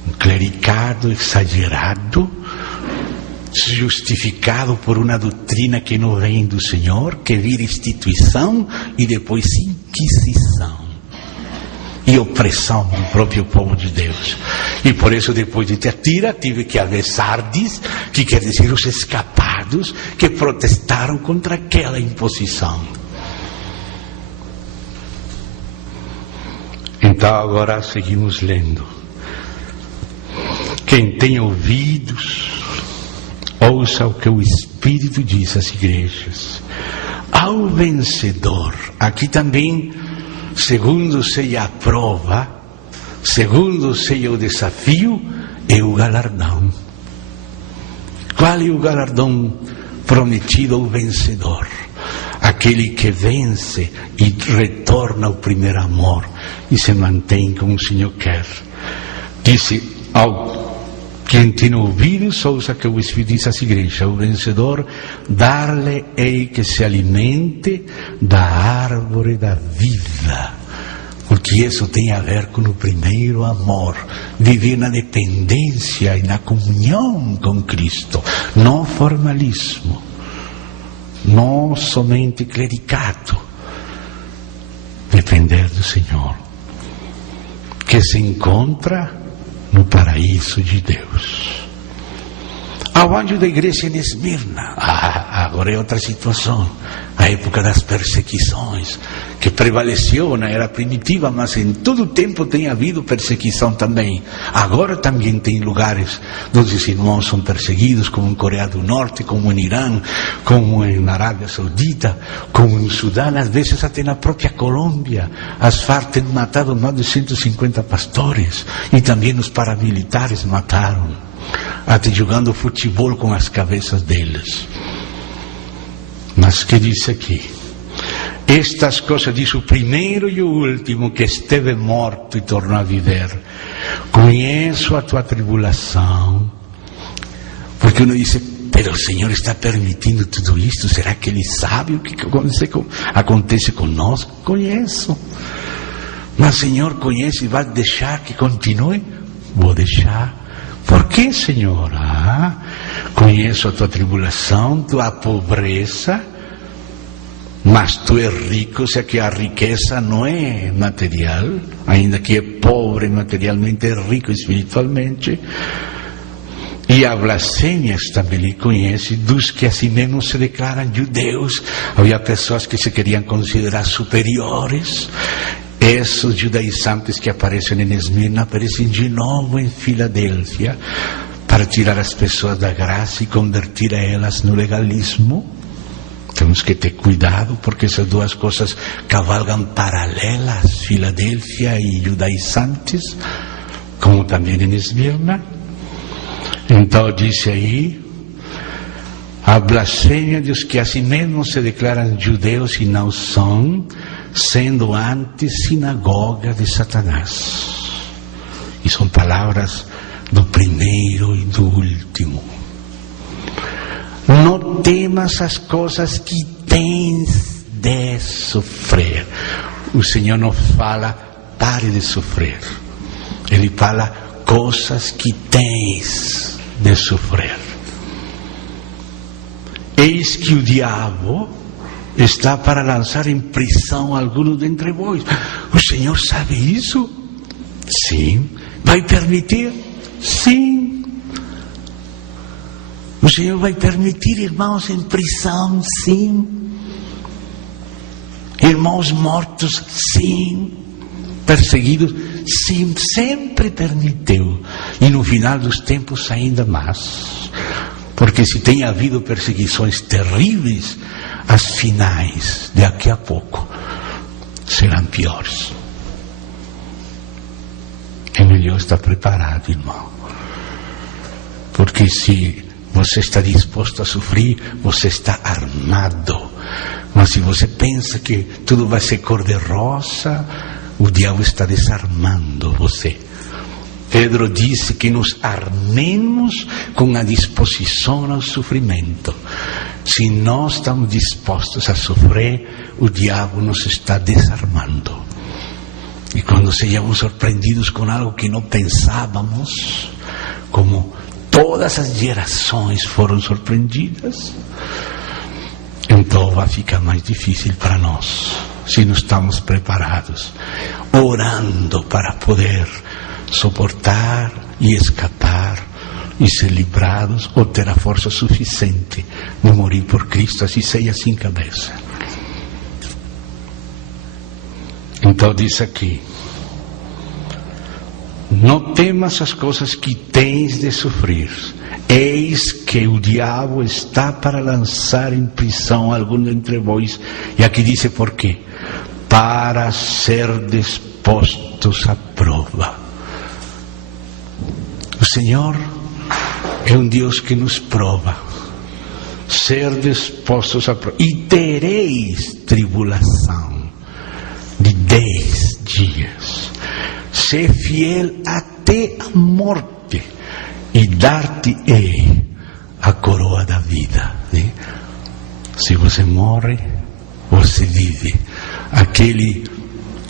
Um clericado exagerado, justificado por uma doutrina que não vem do Senhor, que vira instituição e depois inquisição e opressão do próprio povo de Deus. E por isso, depois de Tiatira, tive que haver Sardes, que quer dizer os escapados, que protestaram contra aquela imposição. Então agora seguimos lendo. Quem tem ouvidos, ouça o que o Espírito diz às igrejas. Ao vencedor, aqui também, segundo seja a prova, segundo seja o desafio, é o galardão. Qual é o galardão prometido ao vencedor? Aquele que vence e retorna ao primeiro amor e se mantém como o Senhor quer. Disse ao quem tem ouvidos, ouça que o Espírito diz às igrejas: o vencedor, dar-lhe-ei que se alimente da árvore da vida. O porque isso tem a ver com o primeiro amor, viver na dependência e na comunhão com Cristo, não formalismo, não somente clericado, depender do Senhor, que se encontra no paraíso de Deus. Ao anjo da igreja em Esmirna, agora é outra situação, a época das perseguições, que prevaleceu na era primitiva, mas em todo o tempo tem havido perseguição também. Agora também tem lugares onde os irmãos são perseguidos, como em Coreia do Norte, como em Irã, como na Arábia Saudita, como no Sudão, às vezes até na própria Colômbia. As Farc têm matado mais de 150 pastores, e também os paramilitares mataram, até jogando futebol com as cabeças deles. Mas que diz aqui? Estas coisas, diz o primeiro e o último, que esteve morto e tornou a viver. Conheço a tua tribulação. Porque uno diz, pero o Senhor está permitindo tudo isto, será que Ele sabe o que acontece conosco? Conheço. Mas o Senhor conhece e vai deixar que continue? Vou deixar. Por que, Senhor? Conheço a tua tribulação, tua pobreza, mas tu és rico, se que a riqueza não é material, ainda que é pobre materialmente, é rico espiritualmente. E a blasfêmias também lhe conhece, dos que a si mesmos se declaram judeus. Havia pessoas que se queriam considerar superiores. Esses judaizantes que aparecem em Esmirna aparecem de novo em Filadélfia para tirar as pessoas da graça e convertir a elas no legalismo. Temos que ter cuidado, porque essas duas coisas cavalgam paralelas, Filadélfia e judaizantes, como também em Esmirna. Então disse aí, a blasfêmia dos que a si mesmos se declaram judeus e não são, sendo antes sinagoga de Satanás. E são palavras do primeiro e do último. Não temas as coisas que tens de sofrer. O Senhor não fala, pare de sofrer. Ele fala, coisas que tens de sofrer. Eis que o diabo está para lançar em prisão alguns dentre vós. O Senhor sabe isso? Sim. Vai permitir? Sim. O Senhor vai permitir irmãos em prisão? Sim. Irmãos mortos? Sim. Perseguidos? Sim. Sempre permitiu. E no final dos tempos ainda mais. Porque se tem havido perseguições terríveis, as finais, daqui a pouco, serão piores. É melhor estar preparado, irmão. Porque se você está disposto a sofrer, você está armado. Mas se você pensa que tudo vai ser cor-de-rosa, o diabo está desarmando você. Pedro disse que nos armemos com a disposição ao sofrimento. Se nós estamos dispostos a sofrer, o diabo nos está desarmando. E quando sejamos surpreendidos com algo que não pensávamos, como todas as gerações foram surpreendidas, então vai ficar mais difícil para nós, se não estamos preparados, orando para poder suportar e escapar e ser livrados, ou ter a força suficiente de morrer por Cristo, assim seja sem cabeça. Então diz aqui, não temas as coisas que tens de sofrer, eis que o diabo está para lançar em prisão alguns entre vós, e aqui diz por quê? Para ser dispostos à prova. O Senhor é um Deus que nos prova. Ser dispostos a prova. E tereis tribulação de 10 dias. Ser fiel até a morte, e dar-te-ei a coroa da vida. Né? Se você morre, você vive. Aquele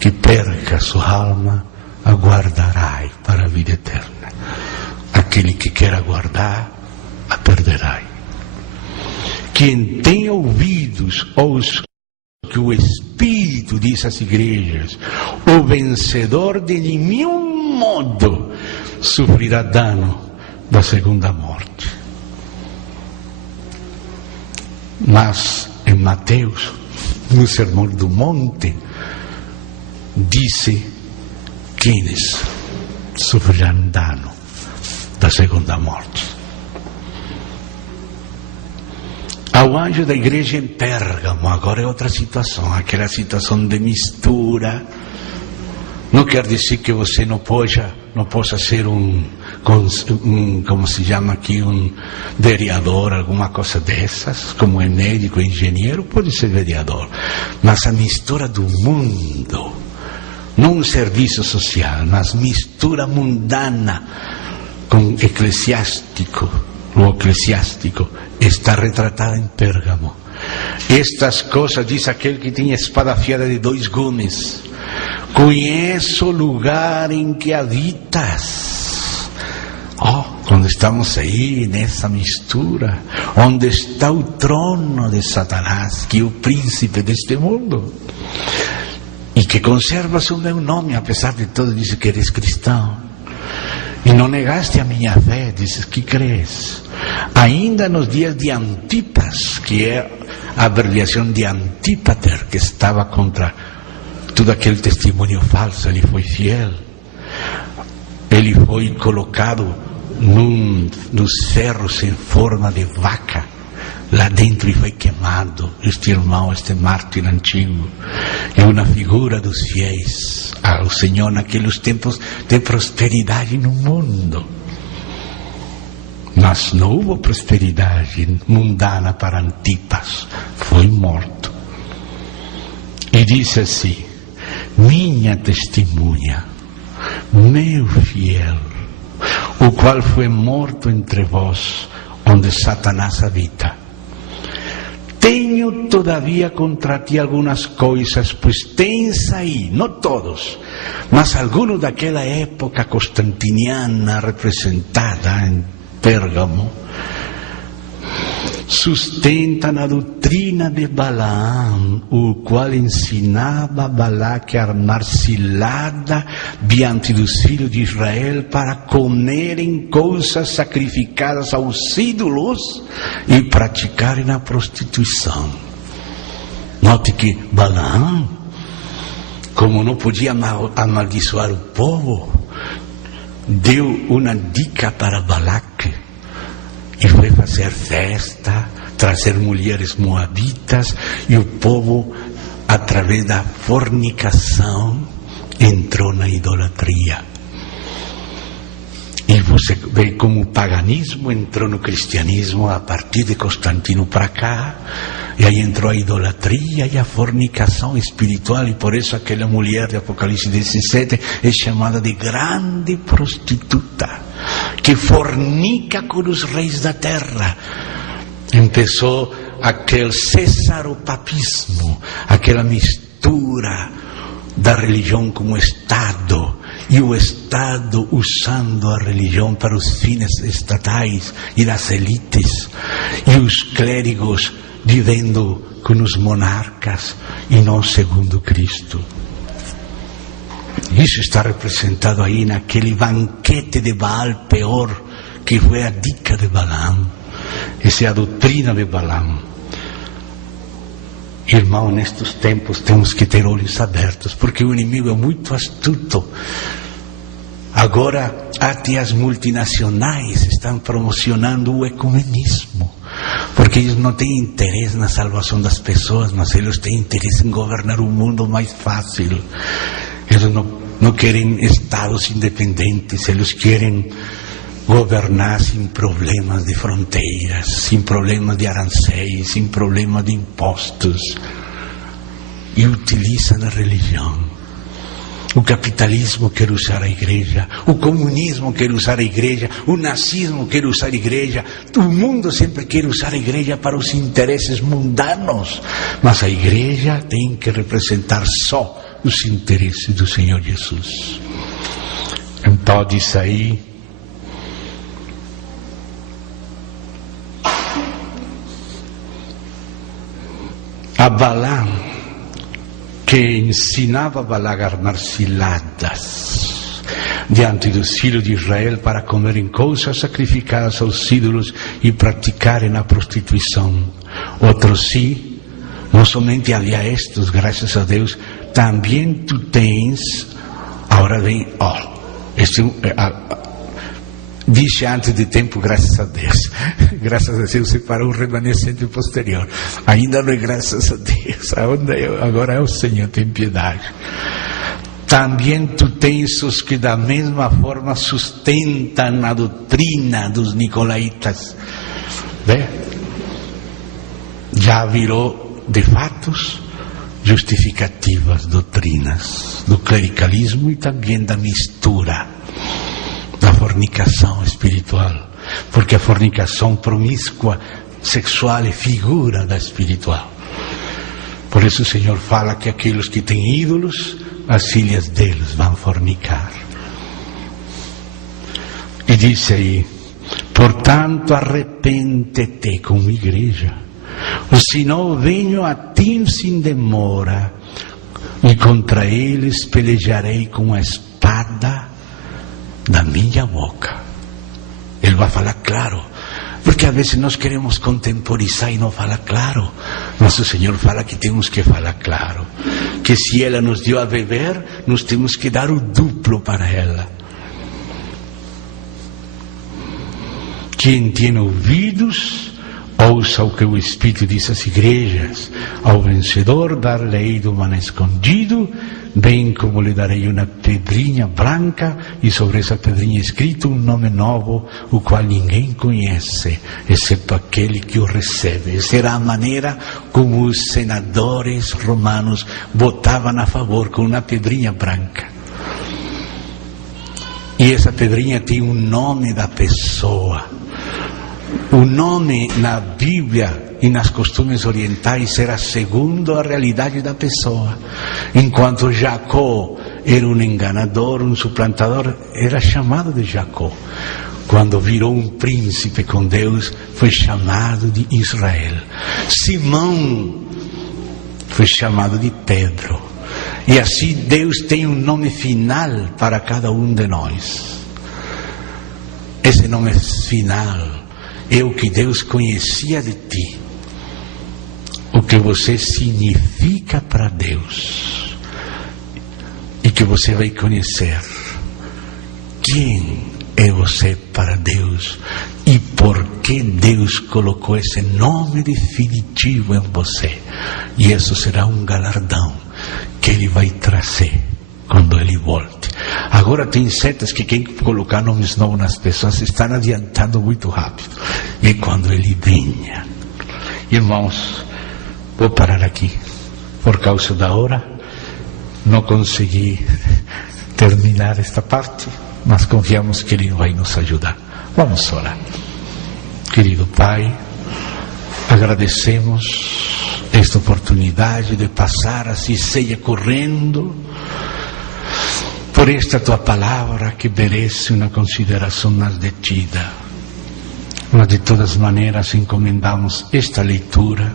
que perca sua alma, aguardarai para a vida eterna. Aquele que quer aguardar, a perderai. Quem tem ouvidos, ouça que o Espírito diz às igrejas: o vencedor de nenhum modo sofrerá dano da segunda morte. Mas em Mateus, no Sermão do Monte, disse quenes sofrerão dano da segunda morte. Ao anjo da igreja em Pérgamo, agora é outra situação, aquela situação de mistura. Não quer dizer que você não possa ser como se chama aqui, um vereador, alguma coisa dessas, como é médico, engenheiro, pode ser vereador. Mas a mistura do mundo, não um serviço social, mas mistura mundana com eclesiástico, o eclesiástico, está retratada em Pérgamo. Estas coisas, diz aquele que tinha espada afiada de 2 gumes: conheço o lugar em que habitas. Quando estamos aí nessa mistura, onde está o trono de Satanás, que é o príncipe deste mundo, e que conservas o meu nome, apesar de tudo, diz que eres cristão, e não negaste a minha fé, dizes que crês. Ainda nos dias de Antipas, que é a abreviação de Antípater, que estava contra todo aquele testemunho falso, ele foi fiel. Ele foi colocado nos ferros em forma de vaca, lá dentro, e foi queimado. Este irmão, este mártir antigo, é uma figura dos fiéis ao Senhor naqueles tempos de prosperidade no mundo. Mas não houve prosperidade mundana para Antipas, foi morto. E disse assim: minha testemunha, meu fiel, o qual foi morto entre vós, onde Satanás habita. Tenho todavia contra ti algumas coisas, pois tens aí, não todos, mas alguns daquela época constantiniana representada em Pérgamo, sustentam a doutrina de Balaam, o qual ensinava Balaque a armar cilada diante dos filhos de Israel para comerem coisas sacrificadas aos ídolos e praticarem a prostituição. Note que Balaam, como não podia amaldiçoar o povo, deu uma dica para Balaque e foi fazer festa, trazer mulheres moabitas, e o povo, através da fornicação, entrou na idolatria. E você vê como o paganismo entrou no cristianismo a partir de Constantino para cá, e aí entrou a idolatria e a fornicação espiritual, e por isso aquela mulher de Apocalipse 17 é chamada de grande prostituta, que fornica com os reis da terra. Começou aquele cesaropapismo, aquela mistura da religião com o Estado, e o Estado usando a religião para os fins estatais e das elites, e os clérigos vivendo com os monarcas e não segundo Cristo. Isso está representado aí naquele banquete de Baal Peor, que foi a dica de Balaam. Essa é a doutrina de Balaam. Irmão, nestes tempos temos que ter olhos abertos, porque o inimigo é muito astuto. Agora, até as multinacionais estão promocionando o ecumenismo, porque eles não têm interesse na salvação das pessoas, mas eles têm interesse em governar o mundo mais fácil. Eles não querem estados independentes, eles querem governar sem problemas de fronteiras, sem problemas de arancéis, sem problemas de impostos. E utilizam a religião. O capitalismo quer usar a igreja, o comunismo quer usar a igreja, o nazismo quer usar a igreja, o mundo sempre quer usar a igreja para os interesses mundanos, mas a igreja tem que representar só os interesses do Senhor Jesus. Então diz aí, a Balaam, que ensinava Balac a armar ciladas diante dos filhos de Israel para comerem coisas sacrificadas aos ídolos e praticarem a prostituição. Outros sim, não somente havia estes, graças a Deus, também tu tens, agora vem, disse antes de tempo, graças a Deus. Graças a Deus separou o remanescente posterior. Ainda não é graças a Deus. Agora é o Senhor, tem piedade. Também tu tens os que da mesma forma sustentam a doutrina dos nicolaítas. Vê? Já virou, de fatos, justificativas doutrinas do clericalismo e também da mistura, da fornicação espiritual, porque a fornicação promíscua sexual é figura da espiritual. Por isso o Senhor fala que aqueles que têm ídolos, as filhas deles vão fornicar. E disse aí, portanto arrepente-te como igreja, ou senão venho a ti sem demora, e contra eles pelejarei com a espada da minha boca. Ele vai falar claro, porque às vezes nós queremos contemporizar e não falar claro. Nosso Senhor fala que temos que falar claro, que se ela nos deu a beber, nós temos que dar o duplo para ela. Quem tem ouvidos, ouça o que o Espírito diz às igrejas. Ao vencedor dar-lhe do maná escondido, bem como lhe darei uma pedrinha branca, e sobre essa pedrinha escrito um nome novo, o qual ninguém conhece, exceto aquele que o recebe. Essa era a maneira como os senadores romanos votavam a favor, com uma pedrinha branca. E essa pedrinha tem um nome da pessoa. O nome na Bíblia e nas costumes orientais era segundo a realidade da pessoa. Enquanto Jacó era um enganador, um suplantador, era chamado de Jacó. Quando virou um príncipe com Deus, foi chamado de Israel. Simão foi chamado de Pedro. E assim Deus tem um nome final para cada um de nós. Esse nome final é o que Deus conhecia de ti, o que você significa para Deus, e que você vai conhecer quem é você para Deus e por que Deus colocou esse nome definitivo em você. E isso será um galardão que Ele vai trazer quando Ele volte. Agora tem setas que querem colocar nomes novos nas pessoas, estão adiantando muito rápido. E quando Ele venha, irmãos, vou parar aqui, por causa da hora, não consegui terminar esta parte, mas confiamos que Ele vai nos ajudar. Vamos orar. Querido Pai, agradecemos esta oportunidade de passar assim ceia correndo, por esta tua palavra que merece uma consideração mais detida. Mas de todas maneiras encomendamos esta leitura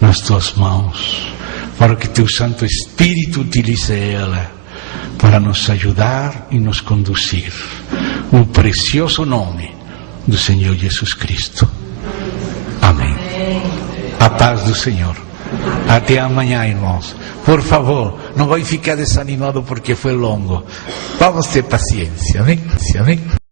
nas tuas mãos, para que teu Santo Espírito utilize ela para nos ajudar e nos conduzir. O precioso nome do Senhor Jesus Cristo. Amém. A paz do Senhor. Até amanhã, irmãos. Por favor, não vai ficar desanimado porque foi longo. Vamos ter paciência, amém? Amém?